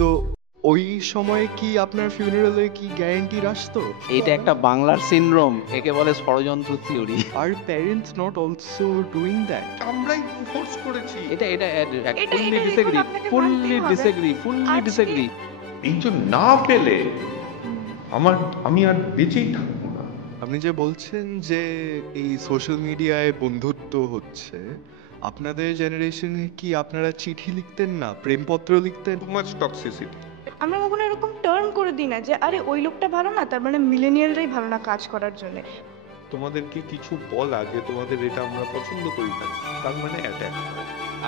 তো ওই সময় কি আপনার ফিউনারালে কি গ্যারান্টির আসতো? এটা একটা বাংলার সিনড্রোম, একে বলে ষড়যন্ত্র থিওরি। আর parents not also doing that? আমরাই ফোর্স করেছি। এটা ফুললি ডিসএগ্রি। এইজন না পেলে আমি আর বেঁচেই থাকবো না। আপনি যে বলছেন যে এই সোশ্যাল মিডিয়ায় বন্ধুত্ব হচ্ছে, আপনাদের জেনারেশনে কি আপনারা চিঠি লিখতেন না, প্রেমপত্র লিখতেন? Too much toxicity. আমরা কখনো এরকম টার্ম করে দিই না যে আরে ওই লোকটা ভালো না, তার মানে মিলেনিয়ালরাই ভালো না কাজ করার জন্য। তোমাদেরকে কিছু বলা যে তোমাদের এটা আমরা পছন্দ করি না, তার মানে অ্যাটাক।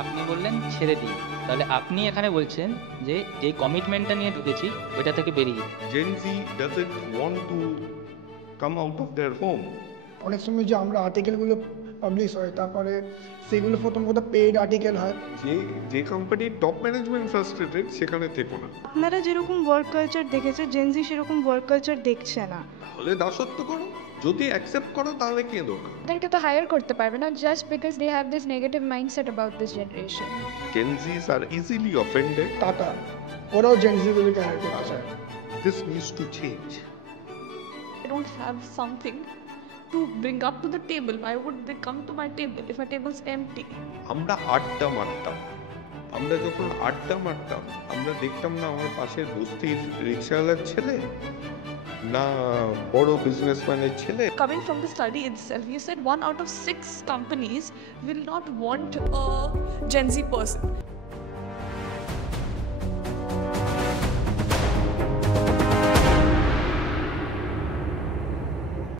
আপনি বললেন ছেড়ে দিই, তাহলে আপনি এখানে বলছেন যে যে কমিটমেন্টটা নিয়ে ঢুকেছি ওইটা থেকে বেরিয়ে। Gen Z doesn't want to come out of their home. অনেক সময় যে আমরা আর্টিকেলগুলো পাবলিশ হয়, তারপরে সেগুলো প্রথম পেইড আর্টিকেল হয়। যে কোম্পানির টপ ম্যানেজমেন্ট ফ্রাস্ট্রেটেড, সেখানে থেকো না। আপনারা যেরকম ওয়ার্ক কালচার দেখেছে, জেনজি সেরকম ওয়ার্ক কালচার দেখছে না। তাহলে দাসত্ব করো, যদি অ্যাকসেপ্ট করো তাহলে কেঁদো না। তাদেরকে তো হায়ার করতে পারবে না just because they have this negative mindset about this generation. Gen Zs are easily offended. Tata, ওরাও জেনজিদেরকে হায়ার করে আসায়। This needs to change. I don't have something to bring up to the table. Why would they come to my table if my table's empty? আমরা আড্ডা মারতাম। আমরা যখন আড্ডা মারতাম, আমরা দেখতাম না আমার পাশের বস্তির রিক্সাওয়ালার ছেলে, না বড় বিজনেসম্যানের ছেলে। Coming from the study itself, you said 1 out of 6 companies will not want a Gen Z person.